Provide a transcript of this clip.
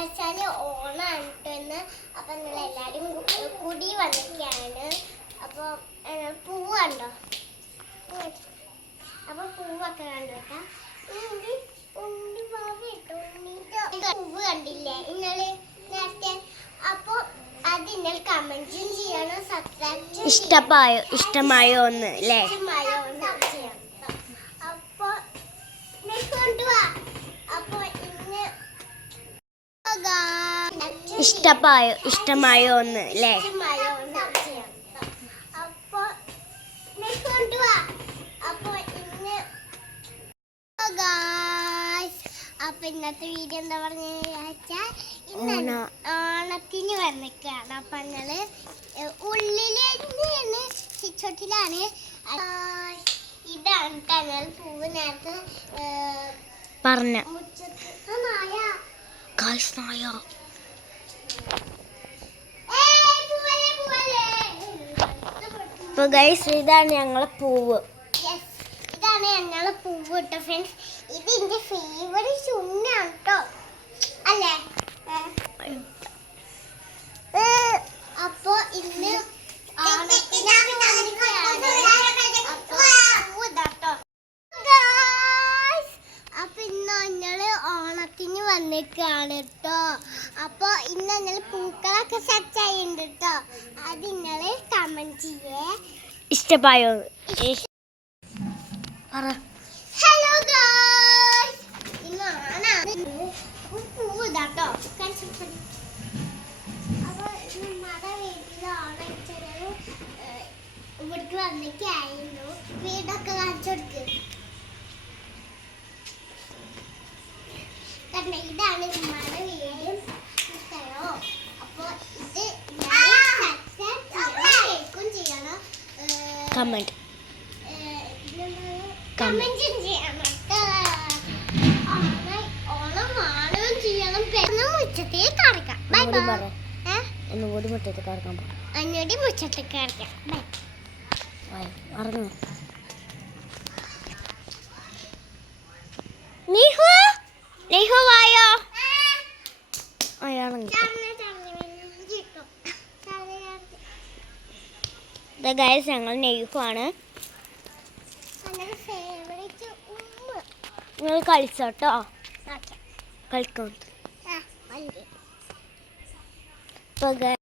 വെച്ചാല് ഓണാണ്. അപ്പൊ നിങ്ങൾ എല്ലാരും കൂടി വന്നിട്ടാണ്. അപ്പൊ പൂവ് കണ്ടോ? അപ്പൊ പൂവൊക്കെ കണ്ടോട്ടാ. പൂവ് കണ്ടില്ലേ ഇന്നലെ നേരത്തെ? അപ്പൊ അത് ഇന്നലെ കമന്റും ചെയ്യണം, സബ്സ്ക്രൈബ് ഇഷ്ടമായോ ഒന്ന് അല്ലേ? അപ്പൊ കൊണ്ടുവാ. അപ്പൊ ഇന്ന് ഇഷ്ടമായോ ഒന്ന് അല്ലേ? അപ്പൊ കൊണ്ടുവാ. അപ്പൊ ഇന്ന് അപ്പൊ ഇന്നത്തെ വീഡിയോ എന്താ പറഞ്ഞാൽ ഇന്ന് ഓണത്തിന് വന്നിക്കാണ്. അപ്പൊ ഞങ്ങള് ഉള്ളിലാണ് ചുറ്റോട്ടിലാണ്. ഇതാണ് ഞങ്ങൾ പൂവ് നേരത്തെ പറഞ്ഞ ഇപ്പൊ ഗൈസ് ഇതാണ് ഞങ്ങളെ പൂവ്. ഇതാണ് ഞങ്ങളെ പൂവ് കേട്ടോ ഫ്രണ്ട്സ്. ഇത് എന്റെ ഫേവറേറ്റ് ചുണ്ണാണ് കേട്ടോ, അല്ലേ? അപ്പൊ ഇന്ന് അപ്പൊ ഇന്ന് ഞങ്ങള് ഓണത്തിന് വന്നിക്കാണ് കേട്ടോ. അപ്പൊ ഇന്ന് ഞങ്ങള് പൂക്കളൊക്കെ സെറ്റ് ചെയ്യുന്നുണ്ട് കേട്ടോ. അത് നിങ്ങള് കമന്റ് ചെയ്യേ. ഇഷ്ടമായോ? ഹലോ ഗായ്സ്, ഇന്നാണ് പൂവ് ഇതാട്ടോ. അപ്പൊ മഴ വീട്ടിലാണ് ഇവിടേക്ക് വന്നിട്ടായിരുന്നു. വീടൊക്കെ കാണിച്ചു കൊടുക്ക്. കാരണം ഇതാണ് ഉമ്മയുടെ വീടും സ്ഥലോ. അപ്പൊ ഇത് കേൾക്കും ചെയ്യണം, കമന്റ് ചെയ്യണം. ഓണമാണ് ചെയ്യണം. മുറ്റത്തേക്ക് അടക്കാം. ഒന്നുകൂടി മുറ്റത്തേക്ക് ഇറങ്ങാൻ പോകും. അന്നൂടി മുറ്റത്തേക്ക് അടക്കാം. ഇറങ്ങും. വായോ ഗൈസ്, ഞങ്ങൾ നെയ്ഫാണ്. നിങ്ങൾ കളിച്ചോട്ടോ, കളിക്കാം.